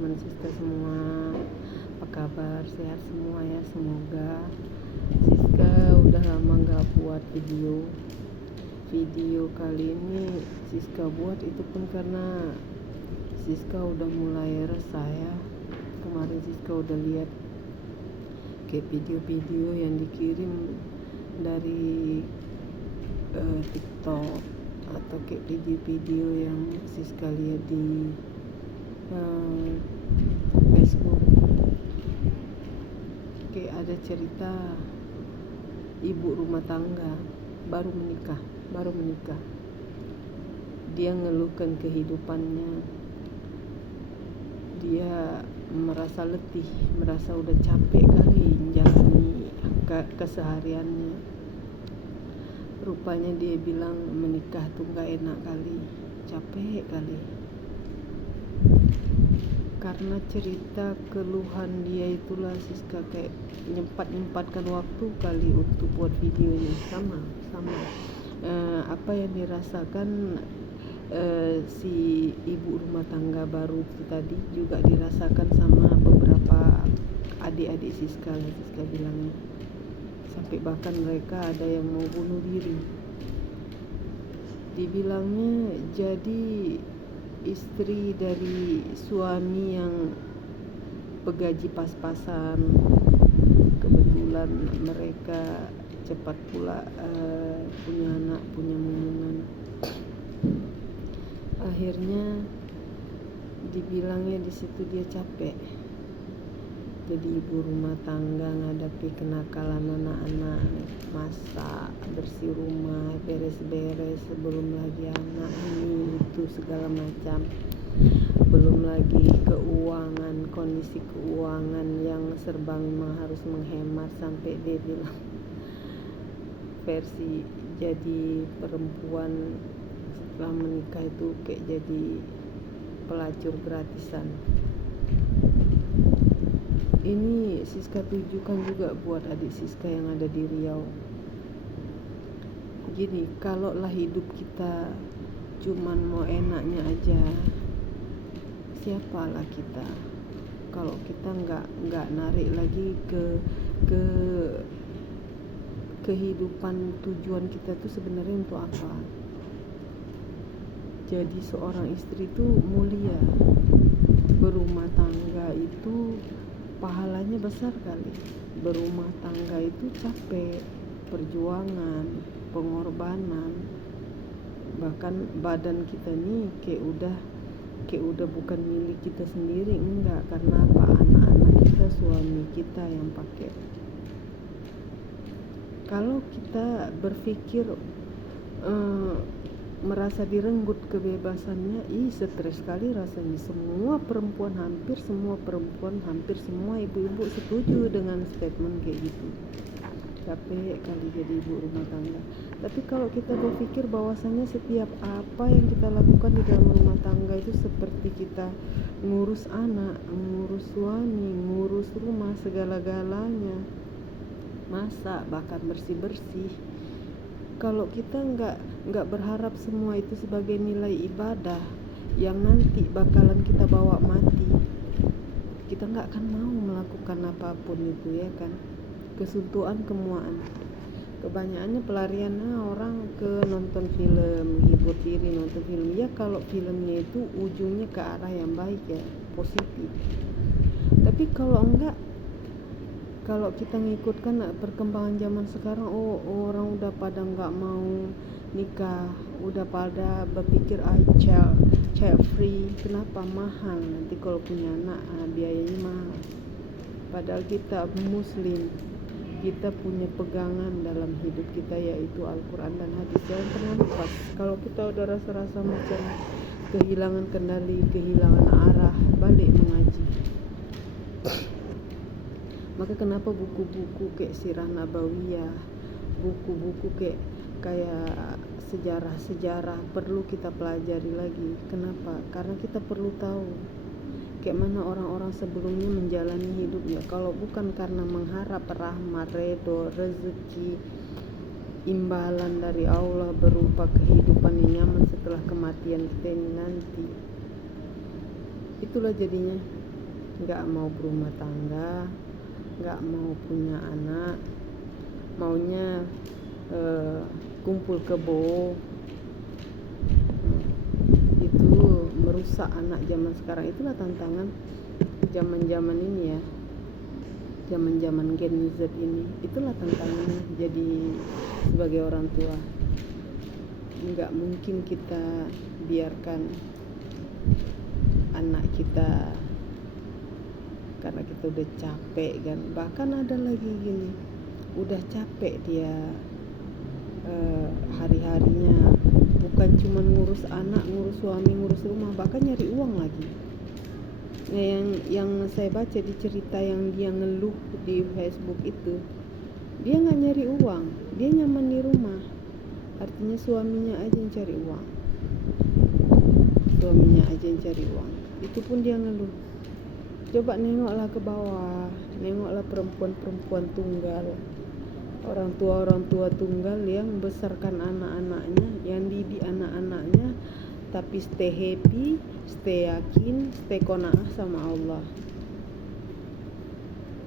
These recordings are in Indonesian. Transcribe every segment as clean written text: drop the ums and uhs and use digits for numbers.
teman-teman Siska semua, apa kabar? Sehat semua ya semoga. Siska udah lama gak buat video kali ini Siska buat itu pun karena Siska udah mulai resah ya. Kemarin Siska udah lihat kayak video-video yang dikirim dari TikTok atau kayak video-video yang Siska lihat di Facebook, kayak ada cerita ibu rumah tangga baru menikah, dia ngeluhkan kehidupannya, dia merasa letih, merasa udah capek kali menjalani kesehariannya. Rupanya dia bilang menikah tuh gak enak kali, capek kali. Karena cerita keluhan dia itulah Siska kayak nyempatkan waktu kali untuk buat videonya. Sama apa yang dirasakan si ibu rumah tangga baru itu tadi juga dirasakan sama beberapa adik-adik Siska bilangnya. Sampai bahkan mereka ada yang mau bunuh diri. Dibilangnya jadi istri dari suami yang pegaji pas-pasan. Kebetulan mereka cepat pula punya anak, punya momongan. Akhirnya dibilangnya di situ dia capek jadi ibu rumah tangga, ngadapi kenakalan anak-anak, masak, bersih rumah, beres-beres, belum lagi anak ini itu segala macam, belum lagi keuangan, kondisi keuangan yang serba memang harus menghemat. Sampai dia bilang versi jadi perempuan setelah menikah itu kayak jadi pelacur gratisan. Ini Siska tujukan juga buat adik Siska yang ada di Riau. Gini, kalaulah hidup kita cuman mau enaknya aja, siapalah kita kalau kita nggak narik lagi ke kehidupan. Tujuan kita tuh sebenarnya untuk apa? Jadi seorang istri itu mulia, berumah tangga itu pahalanya besar kali. Berumah tangga itu capek, perjuangan, pengorbanan. Bahkan badan kita nih kayak udah bukan milik kita sendiri, enggak. Karena apa? Anak-anak kita, suami kita yang pakai. Kalau kita berpikir merasa direnggut kebebasannya, stres sekali rasanya. Hampir semua perempuan, hampir semua ibu-ibu setuju dengan statement kayak gitu. Capek kali jadi ibu rumah tangga. Tapi kalau kita berpikir bahwasannya setiap apa yang kita lakukan di dalam rumah tangga itu seperti kita ngurus anak, ngurus suami, ngurus rumah, segala-galanya, masak, bahkan bersih-bersih. Kalau kita nggak berharap semua itu sebagai nilai ibadah yang nanti bakalan kita bawa mati, kita nggak akan mau melakukan apapun itu, ya kan? Kesuntuan kemuaan. Kebanyakannya pelariannya orang ke nonton film, hibur diri nonton film. Ya kalau filmnya itu ujungnya ke arah yang baik ya, positif. Tapi kalau enggak, kalau kita ngikutkan perkembangan zaman sekarang, orang udah pada nggak mau nikah, udah pada berpikir child free. Kenapa? Mahal, nanti kalau punya anak biayanya mahal. Padahal kita muslim, kita punya pegangan dalam hidup kita yaitu Al-Quran dan hadis. Jangan pernah lupa. Kalau kita udah rasa-rasa macam kehilangan kendali, kehilangan arah, balik mengaji. Maka kenapa buku-buku kayak Sirah Nabawiyah, buku-buku kayak sejarah-sejarah perlu kita pelajari lagi. Kenapa? Karena kita perlu tahu kayak mana orang-orang sebelumnya menjalani hidupnya. Kalau bukan karena mengharap rahmat, redho, rezeki, imbalan dari Allah berupa kehidupan yang nyaman setelah kematian kita ini nanti, itulah jadinya nggak mau berumah tangga, nggak mau punya anak, maunya kumpul kebo. Itu merusak anak zaman sekarang. Itulah tantangan zaman ini ya, zaman Gen Z ini. Itulah tantangannya jadi sebagai orang tua. Nggak mungkin kita biarkan anak kita, karena kita udah capek kan. Bahkan ada lagi gini, udah capek dia hari-harinya bukan cuma ngurus anak, ngurus suami, ngurus rumah, bahkan nyari uang lagi. Nah, yang saya baca di cerita yang dia ngeluh di Facebook itu, dia nggak nyari uang, dia nyaman di rumah. Artinya suaminya aja yang cari uang, itu pun dia ngeluh. Coba nengoklah ke bawah, nengoklah perempuan tunggal, orang tua tunggal yang besarkan anak-anaknya, yang didik anak-anaknya, tapi stay happy, stay yakin, stay qanaah sama Allah.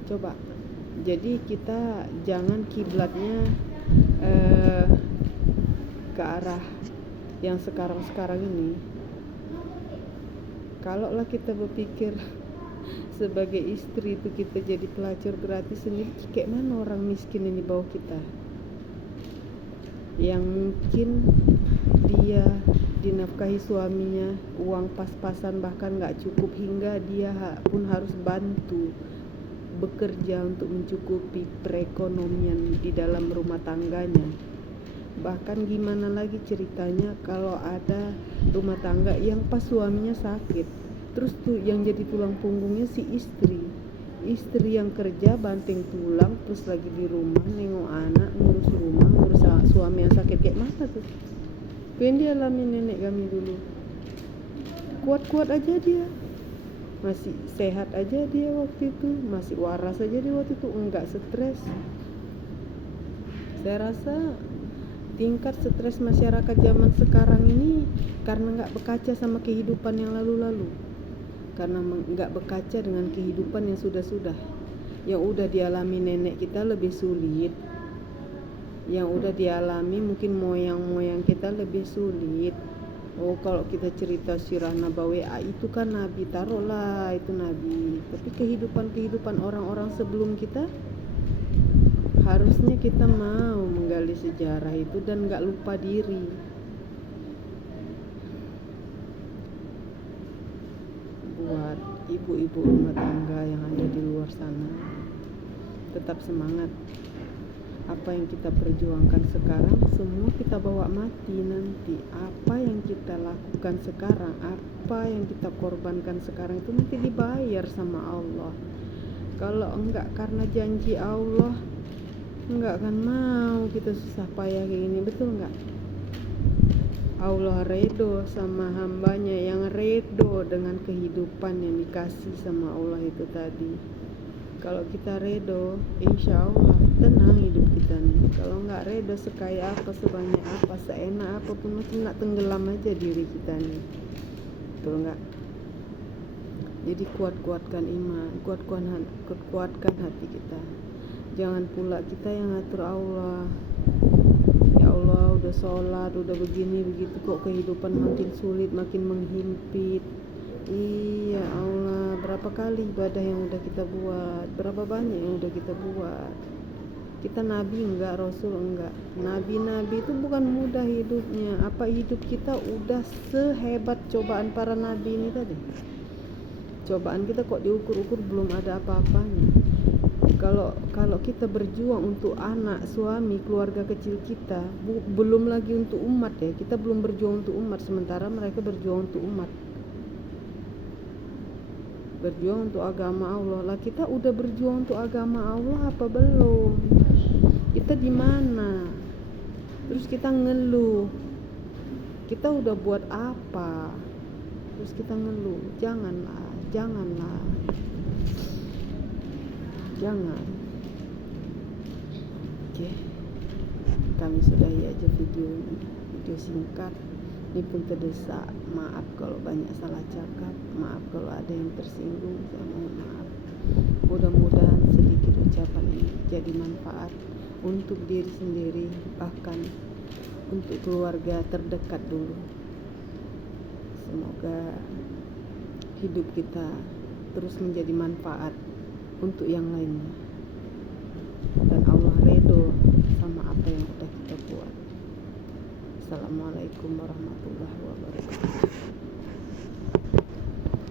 Coba, jadi kita jangan kiblatnya ke arah yang sekarang ini. Kalaulah kita berpikir sebagai istri itu kita jadi pelacur gratis sendiri, kayak mana orang miskin yang di bawah kita, yang mungkin dia dinafkahi suaminya, uang pas-pasan bahkan gak cukup, hingga dia pun harus bantu bekerja untuk mencukupi perekonomian di dalam rumah tangganya. Bahkan gimana lagi ceritanya kalau ada rumah tangga yang pas suaminya sakit, terus tuh yang jadi tulang punggungnya si istri yang kerja banting tulang, terus lagi di rumah nengok anak, ngurus rumah, ngurus suami yang sakit. Kayak mana tuh? Yang dialami nenek kami dulu. Kuat-kuat aja dia, masih sehat aja dia waktu itu, masih waras aja dia waktu itu, enggak stres. Saya rasa tingkat stres masyarakat zaman sekarang ini karena nggak berkaca sama kehidupan yang lalu-lalu, karena nggak berkaca dengan kehidupan yang sudah-sudah. Yang udah dialami nenek kita lebih sulit, yang udah dialami mungkin moyang kita lebih sulit. Oh, kalau kita cerita sirah nabawi, itu kan nabi, taruhlah itu nabi, tapi kehidupan orang-orang sebelum kita, harusnya kita mau menggali sejarah itu dan gak lupa diri. Buat ibu-ibu rumah tangga yang ada di luar sana, tetap semangat. Apa yang kita perjuangkan sekarang, semua kita bawa mati nanti. Apa yang kita lakukan sekarang, apa yang kita korbankan sekarang, itu nanti dibayar sama Allah. Kalau enggak karena janji Allah, enggak akan mau kita susah payah kayak gini, betul enggak? Allah redo sama hambanya yang redo dengan kehidupan yang dikasih sama Allah itu tadi. Kalau kita redo, insya Allah tenang hidup kita nih. Kalau enggak redo, sekaya apa, sebanyak apa, seenak apapun, mungkin nak tenggelam aja diri kita nih, betul enggak? Jadi kuatkan iman, kuatkan hati kita. Jangan pula kita yang ngatur Allah. Ya Allah, udah sholat, udah begini begitu, kok kehidupan makin sulit, makin menghimpit. Iya Allah, berapa kali ibadah yang udah kita buat, berapa banyak yang udah kita buat. Kita nabi enggak, rasul enggak. Nabi-nabi itu bukan mudah hidupnya. Apa hidup kita udah sehebat cobaan para nabi ini tadi? Cobaan kita kok diukur-ukur belum ada apa-apanya. Kalau kita berjuang untuk anak, suami, keluarga kecil kita, belum lagi untuk umat ya. Kita belum berjuang untuk umat, sementara mereka berjuang untuk umat, berjuang untuk agama Allah. Lah kita udah berjuang untuk agama Allah apa belum? Kita di mana? Terus kita ngeluh. Kita udah buat apa? Terus kita ngeluh. Jangan. Oke. Kami sudahi aja video ini. Video singkat. Ini pun terdesak. Maaf kalau banyak salah cakap. maaf kalau ada yang tersinggung, saya mohon maaf. Mudah-mudahan sedikit ucapan ini jadi manfaat untuk diri sendiri, bahkan untuk keluarga terdekat dulu. Semoga hidup kita terus menjadi manfaat untuk yang lainnya, dan Allah ridho sama apa yang udah kita buat. Assalamualaikum warahmatullahi wabarakatuh.